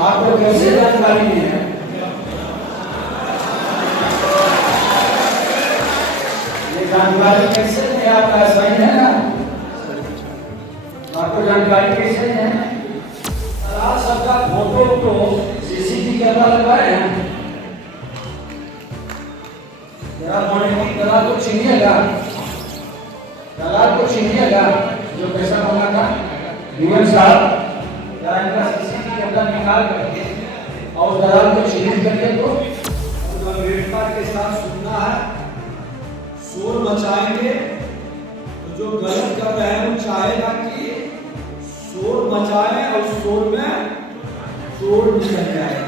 आपको कैसे जानकारी नहीं है? ये जानकारी कैसे नहीं आपका सही है ना? आपको जानकारी कैसे है? आप सबका फोटो तो सीसीटीवी कैमरा लगाए हैं। जरा दलाल को छीनिएगा, दलाल को छीनिएगा जो पैसा होना था युवन साहब, जरा इनका सीसीटीवी कैमरा निकाल करके और दलाल को छीन करके तो गंभीरता के साथ सुनना है। शोर मचाएंगे तो जो गलत कर रहे हैं वो चाहेगा कि शोर मचाएं और शोर में चोर निकल जाए।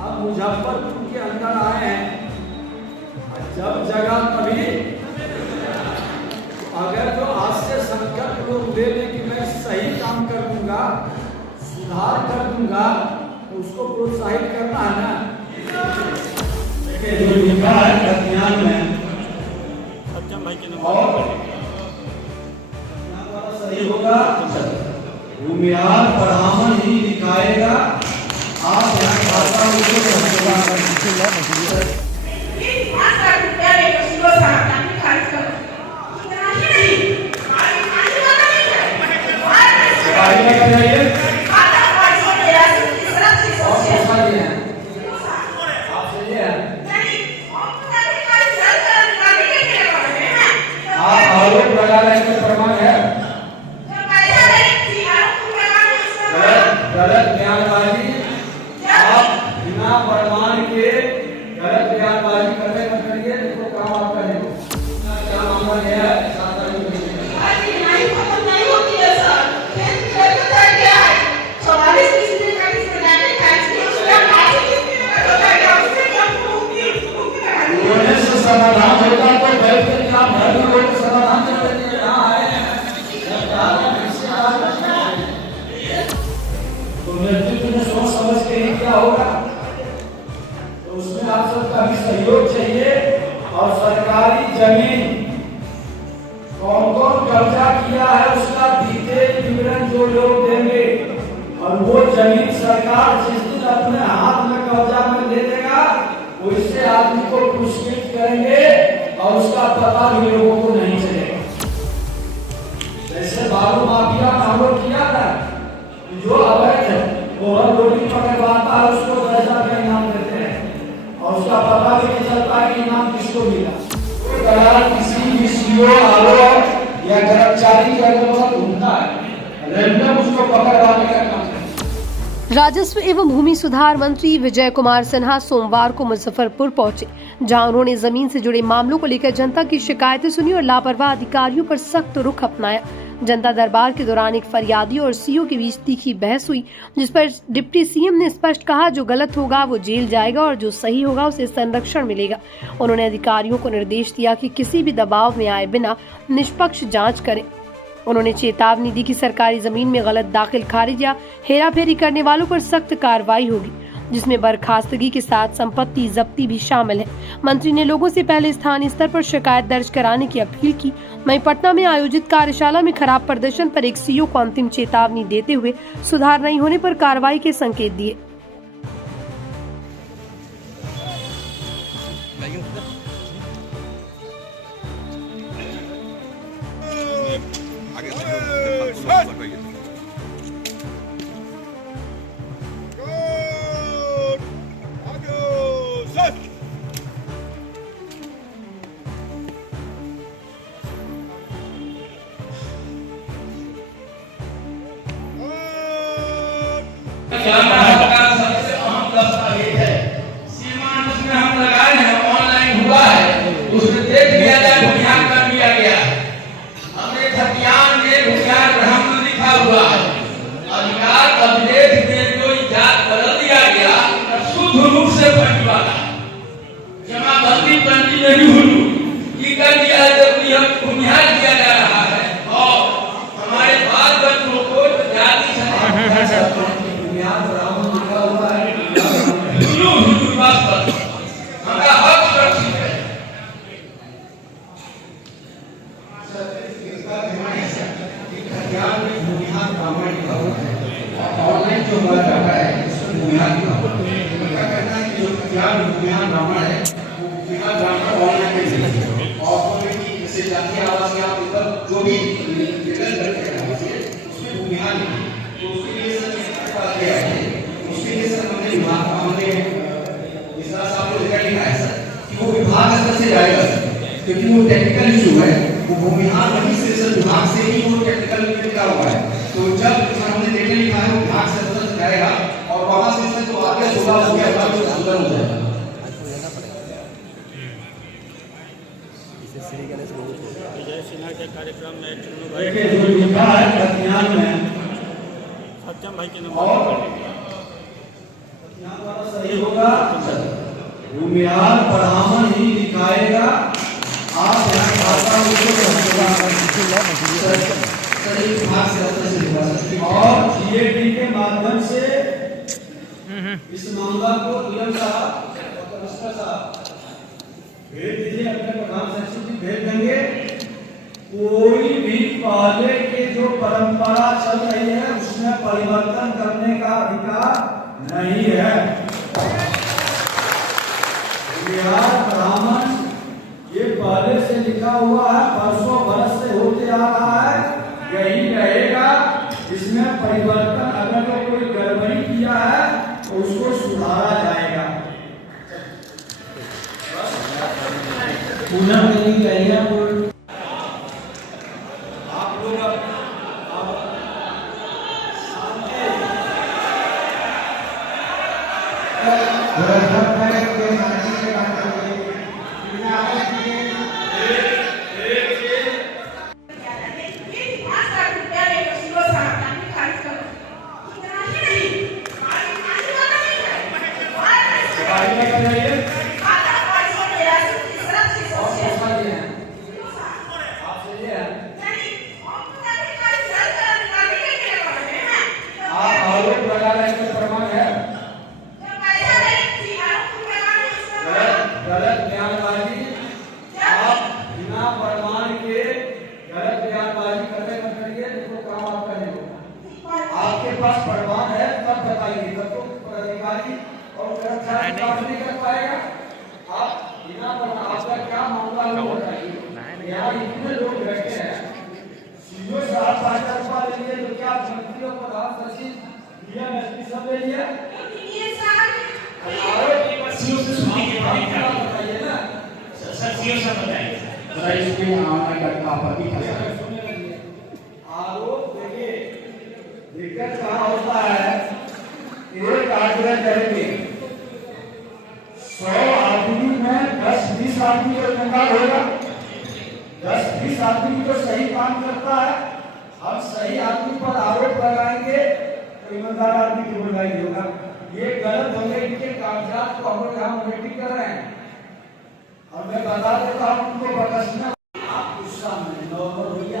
अब मुजफ्फरपुर के अंदर आए हैं, जब जगह तभी अगर जो आज से संकल्प लोग ले लें कि मैं सही काम कर दूंगा, सुधार कर दूंगा, तो उसको प्रोत्साहित करना है ना। देखिए जो लिखा है अभियान में और सही होगा, भूमिहार ब्राह्मण ही दिखाएगा। आप यहाँ खाता प्रमाण है गलत बयानबाजी। आप बिना प्रमाण के गलत बयानबाजी करने मत करिए, देखो काम आपका नहीं होगा। क्या मामला है? समाधान होता तो बैठ कर आप हर लोग समाधान करते हैं। यहाँ आए तो नेतृत्व में सोच समझ के ही क्या होगा, तो उसमें आप सबका भी सहयोग चाहिए। और सरकारी जमीन कौन कौन कब्जा किया है उसका डिटेल विवरण जो लोग देंगे, और वो जमीन सरकार जिस दिन अपने हाथ में कब्जा में ले लेगा उससे आदमी को पुरस्कृत करेंगे और उसका पता भी लोगों को नहीं चलेगा। जैसे बालू माफिया में हम लोग किया था, जो अवैध ओवरलोडिंग पकड़वाता है उसको 10,000 का इनाम देते हैं और उसका पता भी नहीं चलता कि इनाम किसको मिला। तो दलाल किसी भी सीओ आरोप या कर्मचारी के अगर घूमता है, रैंडम उसको पकड़वाने का काम। राजस्व एवं भूमि सुधार मंत्री विजय कुमार सिन्हा सोमवार को मुजफ्फरपुर पहुंचे, जहां उन्होंने जमीन से जुड़े मामलों को लेकर जनता की शिकायतें सुनी और लापरवाह अधिकारियों पर सख्त रुख अपनाया। जनता दरबार के दौरान एक फरियादी और सीओ के बीच तीखी बहस हुई, जिस पर डिप्टी सीएम ने स्पष्ट कहा जो गलत होगा वो जेल जाएगा और जो सही होगा उसे संरक्षण मिलेगा। उन्होंने अधिकारियों को निर्देश दिया कि किसी भी दबाव में आए बिना निष्पक्ष जाँच करें। उन्होंने चेतावनी दी कि सरकारी जमीन में गलत दाखिल खारिज या हेराफेरी करने वालों पर सख्त कार्रवाई होगी, जिसमें बर्खास्तगी के साथ संपत्ति जब्ती भी शामिल है। मंत्री ने लोगों से पहले स्थानीय स्तर पर शिकायत दर्ज कराने की अपील की। वहीं पटना में आयोजित कार्यशाला में खराब प्रदर्शन पर एक सीओ को अंतिम चेतावनी देते हुए सुधार नहीं होने पर कार्रवाई के संकेत दिए। सबसे अहम दस्तावेज है सीमांत, उसमें हम लगाए हैं, ऑनलाइन हुआ है, उसमें देख लिया जाए, भूमिहार कर दिया गया। हमने खतियान में भूमिहार ब्राह्मण लिखा हुआ है। अधिकार अभिलेख में जो इजात बदल दिया गया शुद्ध रूप से फटवाला जमाबंदी पंजी नहीं हुई की कर दिया है, जबकि हम भूमिहार किया जा रहा है और हमारे बाद बच्चों को जाति से हमारा हक सुरक्षित है। इसका कहना है कि खतियान में भूमिहार ब्राह्मण लिखा हुआ है। ऑनलाइन जो हमारा डाटा है उसमें भूमिहार लिखा हुआ है। उनका कहना है कि जो खतियान भूमिहार ब्राह्मण है वो भूमिहार ब्राह्मण ऑनलाइन में नहीं और कम्युनिटी जैसे जातीय आवास या ऊपर जो भी जगह करके उसमें भूमिहार लिखी। तो उसके लिए सर किया है, उसके लिए सर हमने इस तरह से आपको लेकर लिखा है सर कि वो विभाग स्तर से जाएगा सर, क्योंकि वो टेक्निकल इशू है, वो भूमिहार वहीं से सर विभाग से ही वो टेक्निकल लिखा हुआ है। तो जब सर हमने लेकर लिखा है वो विभाग से स्तर से जाएगा और वहां से सर जो आगे सुधार हो गया तो सुधार हो जाएगा। विजय सिन्हा के कार्यक्रम में चुन्नू भाई देखिए जो लिखा है खतियान में सत्यम भाई के और सही होगा भूमिहार ब्राह्मण ही लिखाएगा। आप यहाँ खाता और GAD के माध्यम से इस मामला को DM साहब और कमिश्नर साहब भेज दीजिए, अपने प्रधान सचिव जी भेज देंगे। कोई भी पहले के जो परंपरा चल रही है उसमें परिवर्तन करने का अधिकार नहीं है। बिहार ब्राह्मण ये पहले से लिखा हुआ है, वर्षों बरस से होते आ रहा है, यही रहेगा। इसमें परिवर्तन अगर तो कोई गड़बड़ी किया है तो उसको सुधारा जाएगा। पुनः नहीं कहेगा आप लोग आरोप देखिए दिक्कत कहाँ होता है। एक आग्रह करेंगे 100 आदमी में 10-20 आदमी को कंगाल होगा, 10-20 आदमी को सही काम करता है। हम सही आदमी पर आरोप लगाएंगे तो ईमानदार आदमी की बुराई होगा। ये गलत होंगे, इनके कागजात को हम लोग यहाँ मॉनिटरिंग कर रहे हैं और मैं बता देता हूँ उनको बकसना। आप गुस्सा में नॉर्मल होइए,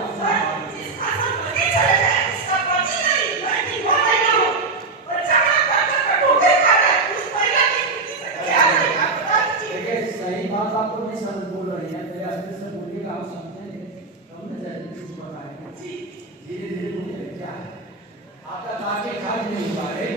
सही बात आपको नहीं समझ बोल रही है, मेरे अपने से बोलिएगा, आप समझेंगे तो हमने जल्दी कुछ बताएंगे। धीरे धीरे बोलिए क्या है आपका ताकि खाज नहीं हुआ है।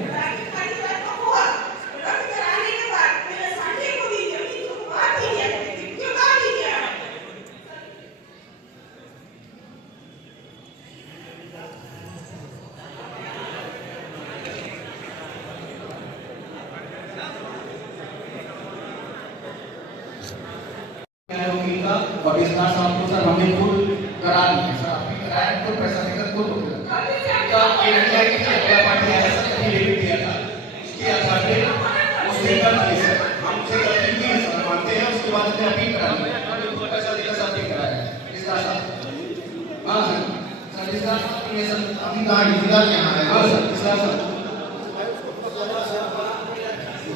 और इस बार आपको सर हमने खुद करा दिया सर, आपने कराया खुद पैसा देकर खुद हो गया। तो ये इंडिया की जो पार्टी है सर ने डेबिट दिया था, उसके आधार पे उसने कर दिया सर, हमसे गलती की है सर, मानते हैं। उसके बाद हमने अपील करा दी, हमने पैसा देकर सब अपील कराया इसका सर। हाँ सर इसका ये सर अभी कहाँ डिजिटल यहाँ है। हाँ सर इसका सर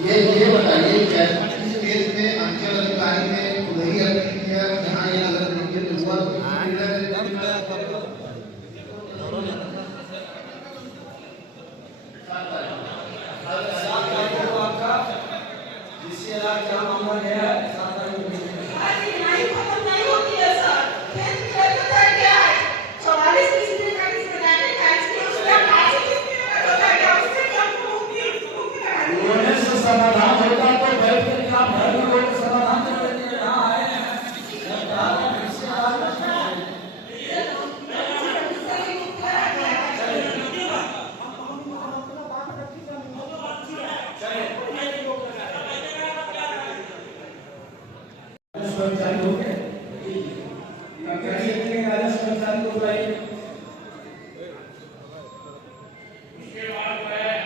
ये बताइए क्या इस केस में अंचल अधिकारी ने वही अपील किया जहाँ ये नगर निगम हुआ जिससे क्या मामला गया है बुलाइए। उसके बाद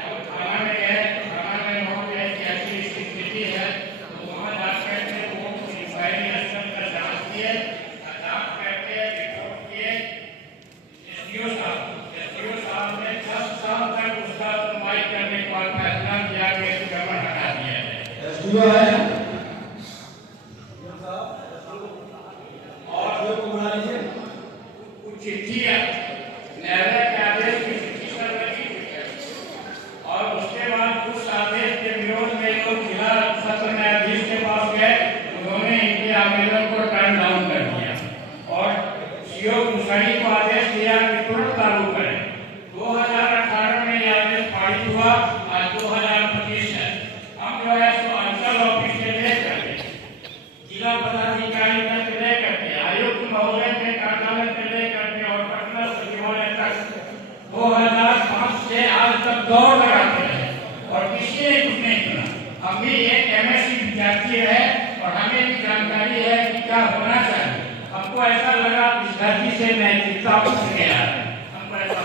हम थाना में गए, थाना में वहाँ पे ऐसी स्थिति है तो वहाँ जाकर के वो इंक्वायरी स्थल का जांच किए, जांच करके रिपोर्ट किए। एसडीओ साहब ने 10 साल तक उसका सुनवाई करने के बाद फैसला किया कि अतिक्रमण हटा दिया है। एसडीओ है चिट्ठियां न्यायालय के आदेश की चिट्ठी पर लगी हुई है और उसके बाद उस आदेश के विरोध में लोग जिला सत्र न्यायाधीश के पास गए, उन्होंने इनके आवेदन को टर्न डाउन कर दिया और सीओ मुसहरी को आदेश दिया कि तुरंत लागू करें। 2018 में यह आदेश पारित हुआ, आज 2025 है। हम जो है सो अंचल ऑफिस से लेकर जिला पदाधिकारी तक लेकर आयुक्त महोदय के कार्यालय से लेकर और पटना सचिवालय तक 2005 से आज तक दौड़ लगाते रहे और किसी ने कुछ नहीं सुना। हम भी एक एमएससी विद्यार्थी है और हमें भी जानकारी है कि क्या होना चाहिए। हमको ऐसा लगा इस धरती से नैतिकता उठ गया है, हमको ऐसा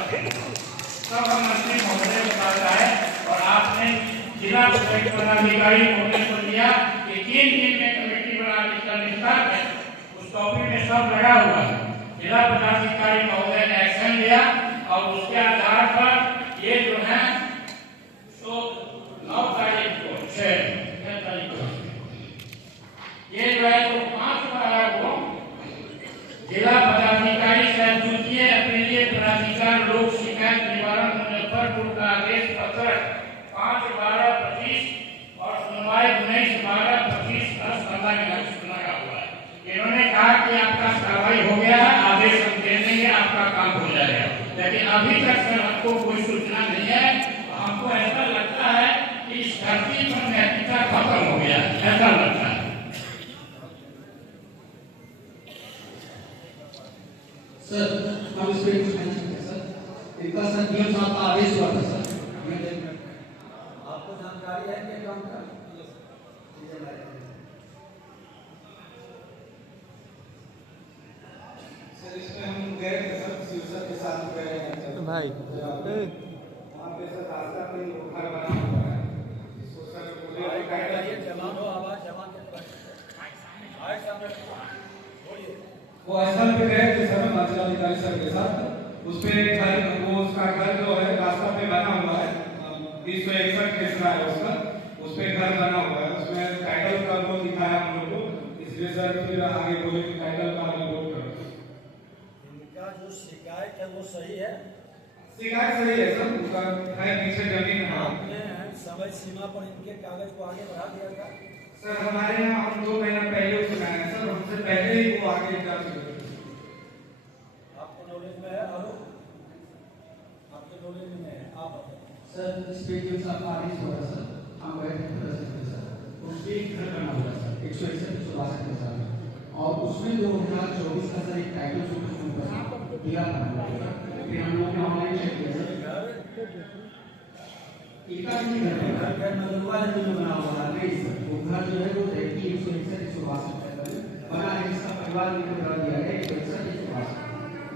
तब हम मंत्री महोदय के पास आए और आपने जिला पदाधिकारी महोदय को दिया कि 3 दिन में कमेटी बना इसका निस्तार करें। उस कॉपी में सब लगा हुआ है। जिला पदाधिकारी महोदय ने एक्शन लिया और उसके आधार पर ये जो है सो 9 तारीख को 6 तारीख को ये जो है तो 5/12 को जिला पदाधिकारी से द्वितीय अप्रीलीय पदाधिकार लोक शिकायत निवारण मुजफ्फरपुर का आदेश पत्र 5/12/25 और सुनवाई 19/12/25 लगा हुआ है। इन्होंने कहा कि आपका कार्रवाई हो गया है, आदेश हम दे देंगे, आपका काम हो जाएगा, लेकिन अभी तक सर हमको कोई सूचना नहीं है। हमको ऐसा लगता है कि इस धरती पर नैतिकता खत्म हो गया, ऐसा लगता है। सर हम इस पे कुछ नहीं सकते सर। एक बार सर डीएम साहब का आदेश हुआ था सर, आपको जानकारी है कि काम का इसमें हम गए थे सर, शिवसर के साथ गए हैं भाई। वहाँ पे सर रास्ता पे घर बना हुआ है, इसको सर वो ऐसा पे गए थे सर जिलाधिकारी सर के साथ। उस पे घर वो उसका घर जो है रास्ता पे बना हुआ है, 261 खेसरा है उसका, उस पे घर बना हुआ है। उसमें टाइटल का वो दिखाया हम लोग को, इसलिए सर फिर आगे बोले कि टाइटल का रिपोर्ट करो। जो शिकायत है वो सही है? शिकायत सही है सर, उसका है पीछे जमीन है। आपने समय सीमा पर इनके कागज को आगे बढ़ा दिया था सर? हमारे यहाँ हम 2 महीना पहले उसका है सर, हमसे पहले ही वो आगे जा चुके थे। आपको नॉलेज में है? आपके नॉलेज में है? आप सर इस पे जो साहब आदेश हो रहा सर, हम गए थे सर, उसके घर बना हुआ सर 161 सर, और उसमें 2024 का सर एक टाइटल दिया था। फिर हम लोग ने ऑनलाइन चेक किया सर, इनका नहीं घर मधुआ जो बना हुआ है नहीं सर, वो घर जो है वो 161 बना है, इसका परिवार ने बता दिया है 161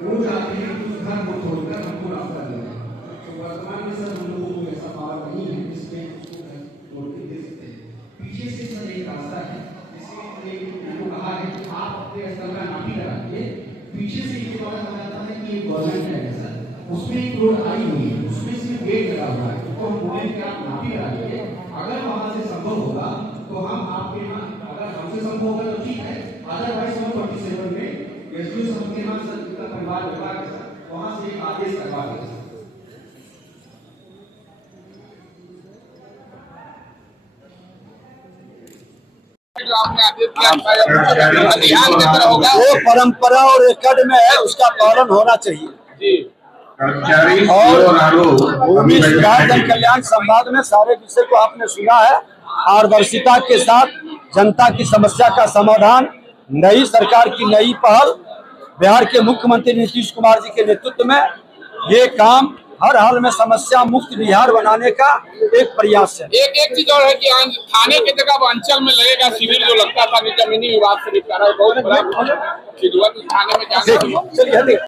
वो चाहते हैं कि उस घर को छोड़कर हमको रास्ता दिया। तो वर्तमान में सर हम लोगों को ऐसा पावर नहीं है जिसमें उसको छोड़ के दे सकते हैं। पीछे से सर एक रास्ता है जिसमें उनको कहा है कि आप अपने स्थल का नापी कराइए। पीछे से ये पता चलता है कि गवर्नमेंट है सर, उसमें एक रोड आई हुई है, उसमें सिर्फ गेट लगा हुआ है, तो हम बोले कि आप नापी कराइए। अगर वहां से संभव होगा तो हम आपके यहाँ, अगर हमसे संभव होगा तो ठीक है, अदरवाइज हम 47 में एसडीओ साहब के यहाँ सर जितना परिवार विभाग है सर, वहां से एक आदेश करवा दें सर। वो परंपरा और एकड़ में है, उसका पालन होना चाहिए। और भूमि सुधार जन कल्याण संवाद में सारे विषय को आपने सुना है। पारदर्शिता के साथ जनता की समस्या का समाधान, नई सरकार की नई पहल, बिहार के मुख्यमंत्री नीतीश कुमार जी के नेतृत्व में ये काम हर हाल में समस्या मुक्त बिहार बनाने का एक प्रयास है। एक चीज और है कि थाने की जगह अंचल में लगेगा शिविर, जो लगता था जमीनी विवाद से निपटारा, बहुत बड़ा थाने में जाना।